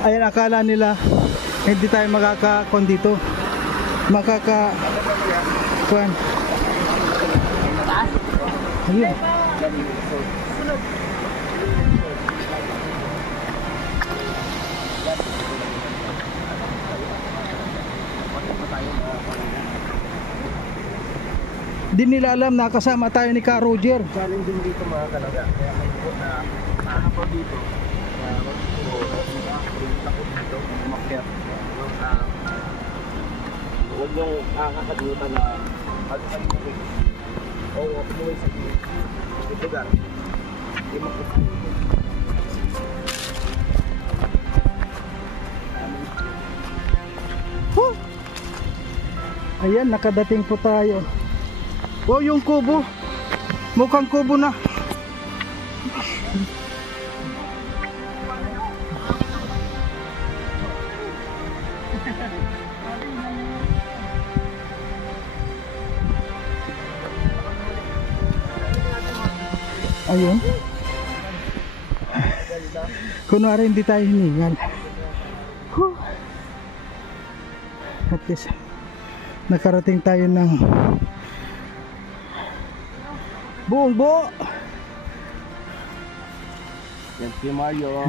Ayan, akala nila hindi tayo makakakon dito. Makakakuan. Ayun. Di nila alam na kasama tayo ni Ka Roger. Challenge din dito mga kalaga. Kaya may buko na nakakapaw dito. Kaya takot dito. Umakyat. Huwag niyong kakakalimutan na pag-umuwi. O umuwi sa lugar. Hindi makita. Ayan, nakadating po tayo. Wow, yung kubo. Mukhang kubo na. Ayun. Kunwari hindi tayo hiningal. At least nakarating tayo ng buong buo. Yan si Mario.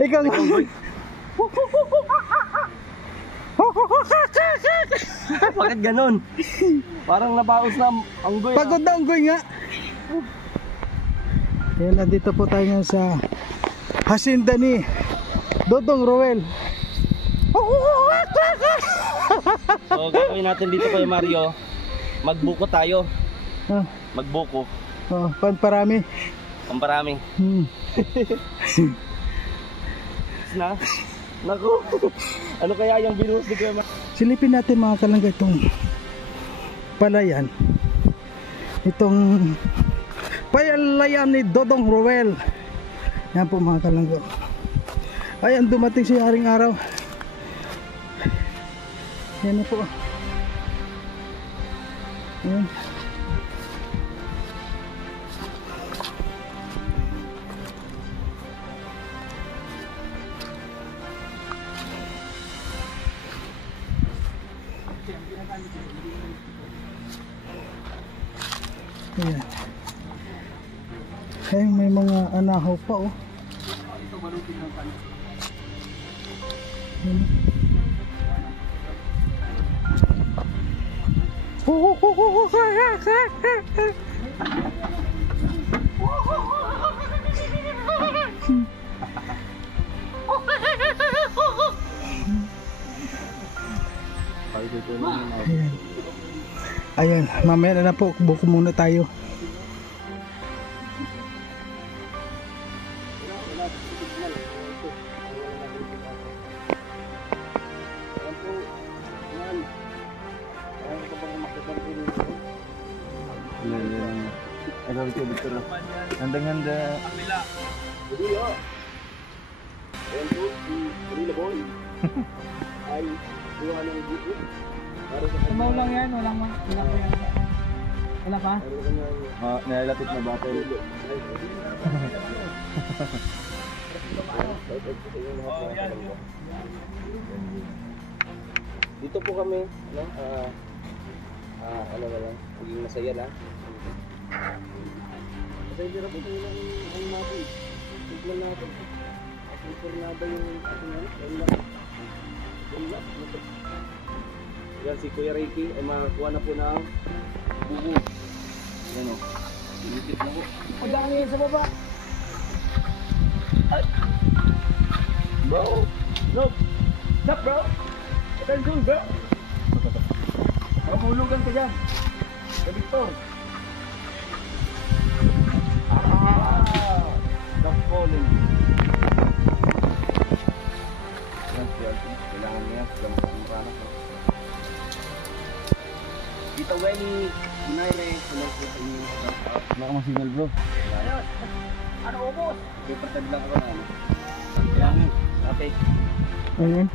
Ikaw nga. Bakit ganun? Parang nabaos na unggoy. Pagod na unggoy nga. Yan, nandito po tayo ngayon sa hasinda ni Dodong Roel. So gagawin natin dito kay Mario, magbuko tayo. Magbuko. Oh, panparami. Pamparami. Na? Naku. Ano kaya yung binuhos ni Kuya Mario? Silipin natin mga kalangga itong palayan. Itong palayan ni Dodong Roel. Yan po mga kalangga. Ayan, dumating si Haring Araw. Yan na po. Ayan. Ayan. Ayan, may mga anahaw pa oh. Ayan. Ayan. Ayan, mamaya na po, buko muna tayo. Handa-handa. Tumaw lang yan, walang wala pa? Nalalapit na battle. Dito po kami, no? Ano na lang, maging masaya na. Masaya din po tayo lang ang natin. Simple natin. Simple na ba yung ating ano? Yan si Kuya Ricky ay makakuha na po ng bugo. Yan o. Initip na po. Pagdaan niya sa baba. Bro! No! Stop bro! Attention bro! Mahulugan ka dyan. Kabito. Stop falling. Yan si Alvin. Kailangan niya. Kailangan niya. Dito ba ni Unaire? Wala ka masingal bro. Ano ubos? Ipatag lang ako na ano. Kailangan. Okay. Ayun.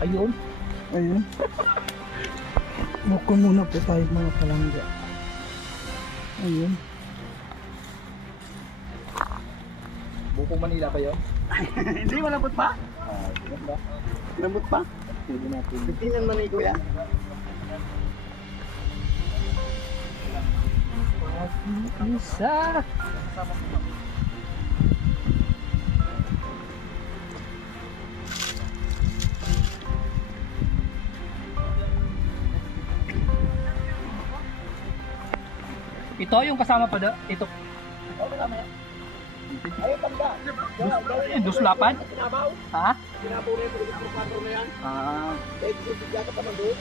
Ayun. Ayun. Buko muna po tayo mga palangga. Ayun. Bukong Manila pa yun? Hindi, malambot pa. Malambot pa. Pwede natin. Tingnan man ni kuya. Isa! Ito yung kasama pa ito. Ayun, tanda. Dos lapan? Sinabaw. Ha? Sinabaw rin ko yung kapatro na yan. Ah. Eh, bigyan ka pa man doon.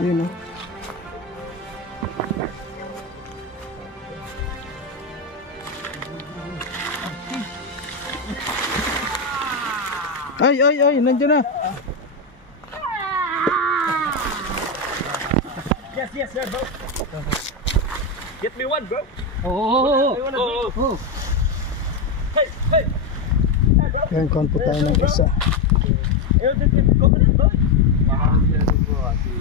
Yun, oh. Ay, nandiyan na. Yes, sir, bro. Get me one, bro. Oo. Oh. Hey. Yan, kuhan po tayo ng isa. Ayun, din coconut, bro. Mahal siya rin bro. Si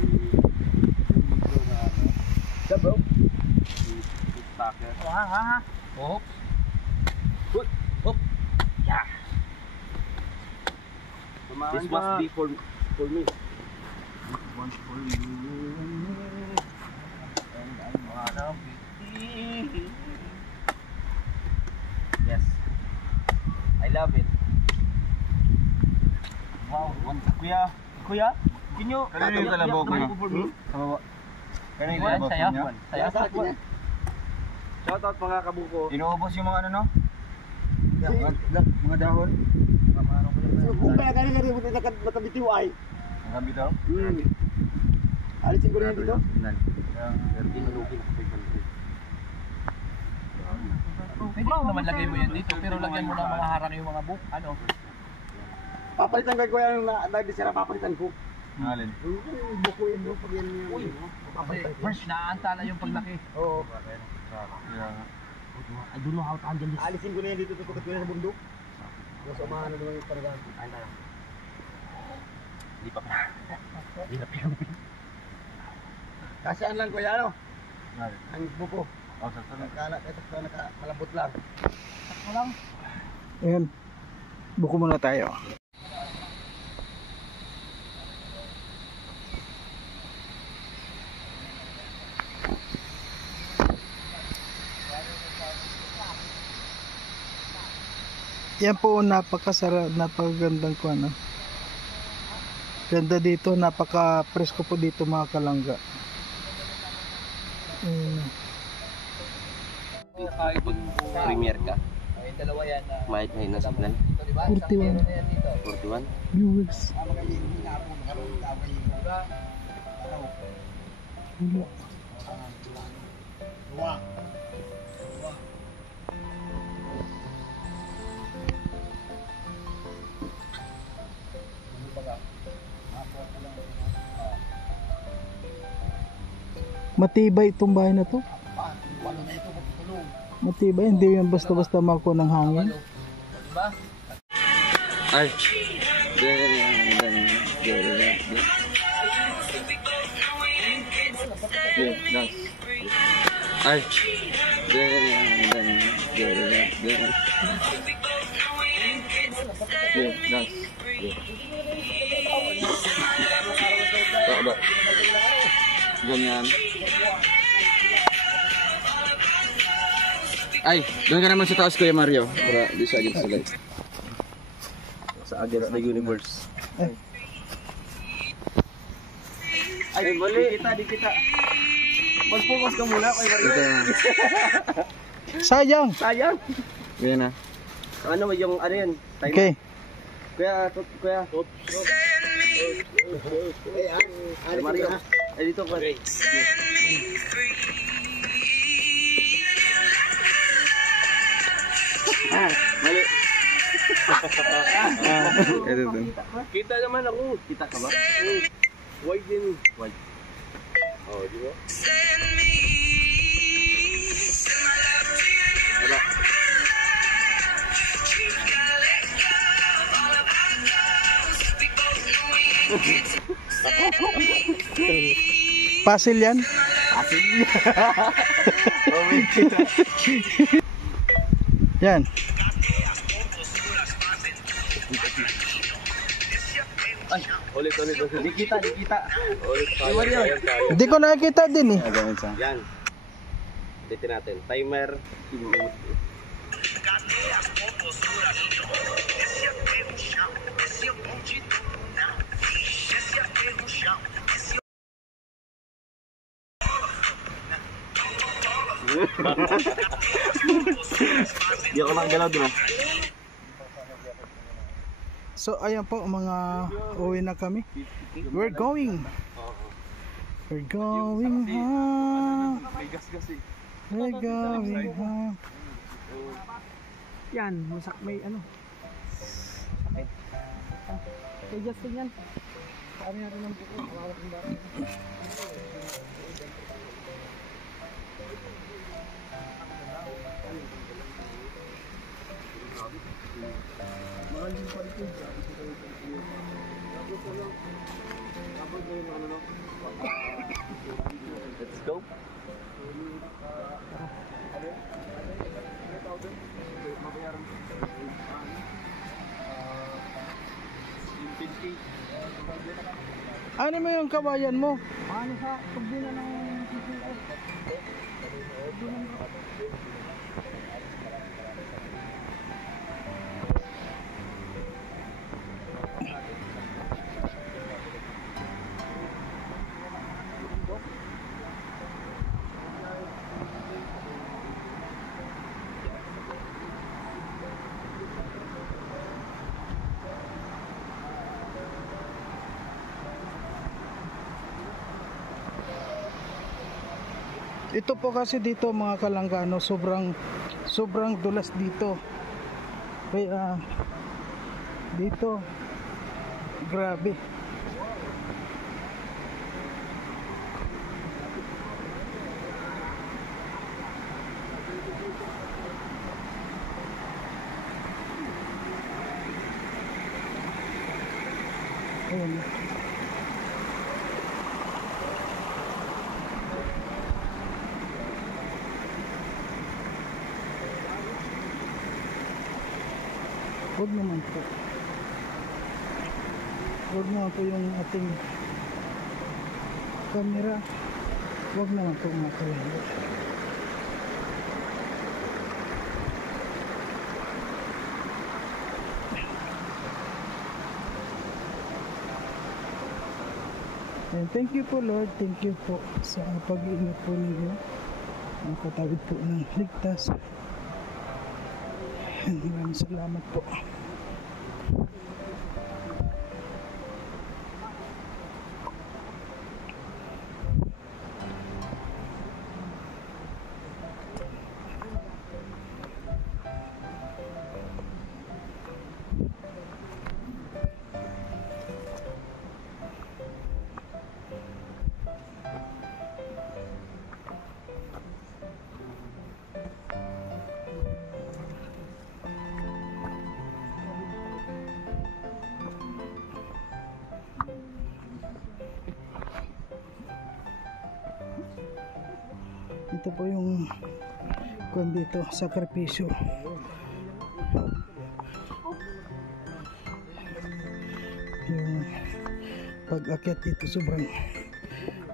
Yeah, bro. Packer. Hop. Hop. Yeah. This must be for me. One for you. And I wanna be. Yes. I love it. Wow, one. Kuya, can you Kanino yung kalabaw ko niya? for me? Kanina yung Yan, kalabaw saya. niya? Saya sa akin yan. Shout out mga kabuko. Inuubos yung mga ano, no? Mga dahon. Kung kaya kanina nakabitiw ay, Ang gabi daw? alisin ko rin dito. Pwede mo naman lagay mo yan dito, pero lagyan mo ng mga harang yung mga book. Ano? Papalitan ko yung nag-disira, papalitan ko. Alin? Buko yun, bro, pag yan yung... Uy, first naantala yung paglaki. Oo. I don't know how to handle this. Alisin ko na yan dito, tutukat ko na sa bundok. Mas umahan na naman yung paragan. Hindi pa. Hindi na pinapin. Kasian lang kuya, ano? Alin? Ang buko. Sa sunod. Malambot lang. Ako lang. Ayan. Buko muna tayo. Yan po, napakasarap, napakagandang ko ano. Ganda dito, napaka-presko po dito mga kalangga. Kahit premier ka. Ay, dalawa yan. Mahit na hinasignal. 41 41. viewers. Matibay itong bahay na to. Matibay, hindi yan basta-basta makuha ng hangin. Diba? Ay! Ay! Ganyan. Ay, doon ka naman sa taas Kuya Mario para di sa agad sila. Sa Against the Universe. Ay, Di kita. Mag-focus ka muna kay Mario. Ito na. Sayang! Sayang. Ganyan na. Ano yung ano yan? Time. Okay. Kuya. Ay, Mario. Ay, dito ka. Mali. Ito dun. Kita naman ako. Kita ka ba? Wide din. Wide. Oh, di ba? Wala. Puzzle yan. Asin. Yan. Ay, ulit. Di kita. Ulit tayo. Iwan yun. Hindi ko nakikita din eh. Yan. Ulitin natin. Timer. Di ako nakagalaw doon. So ayan po mga uwi na kami. We're going home. May gas-gas eh. We're going home. Yan, may ano. Kay Justin yan. Sabi natin ng buko. Makawak ng bata. Let's go. Ano mo yung kawayan mo? Ano sa turbina ng CCS? Ito po kasi dito mga kalanggano, sobrang dulas dito. Kaya dito grabe. Ayan. Huwag naman po. Huwag naman po yung ating camera. Huwag naman po makalanggit. And thank you po Lord. Thank you po sa pag-iingat po ninyo. Nakatawid po ng ligtas. And maraming salamat po. Ito po yung kung dito, sakripisyo. Yung pag-akyat dito sobrang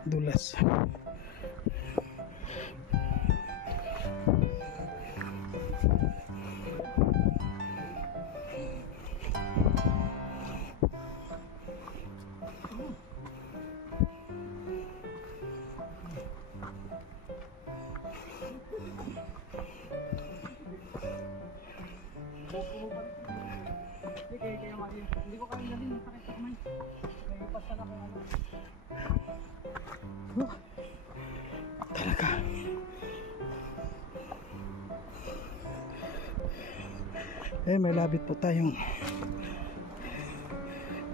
dulas. Hindi ko kami galing, sakit sa kamay. May pasal ako ano. Talaga. May labit po tayong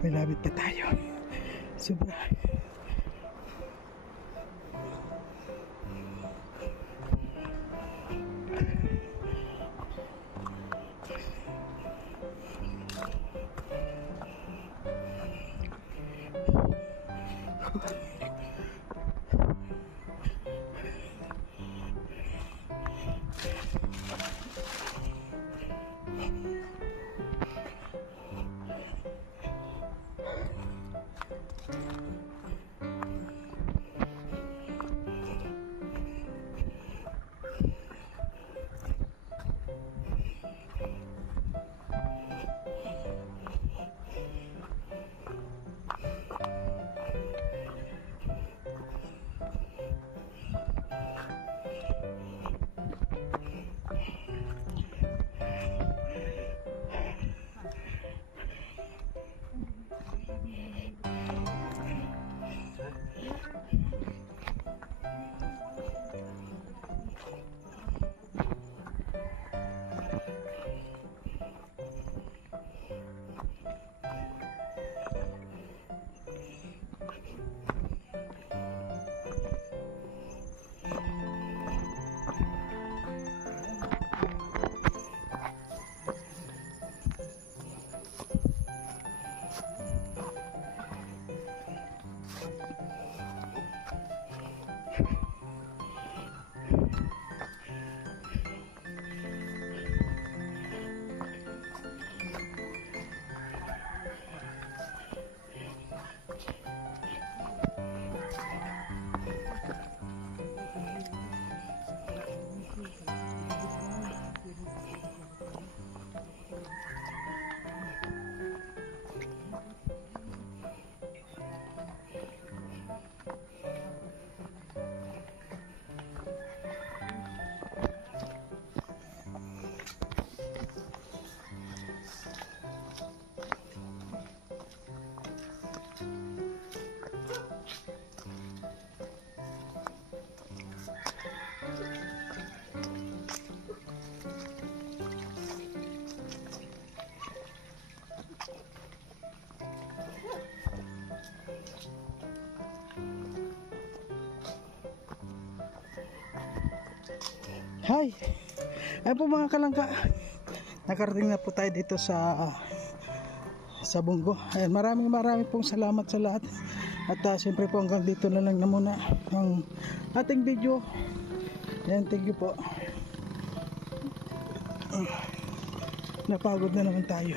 may labit pa tayo. Sobra. Hi! Ayun po mga kalangka. Nakarating na po tayo dito sa Bunggo. Ayan, maraming pong salamat sa lahat. At siyempre po hanggang dito na lang na muna ang ating video. Ayan, thank you po. Napagod na naman tayo.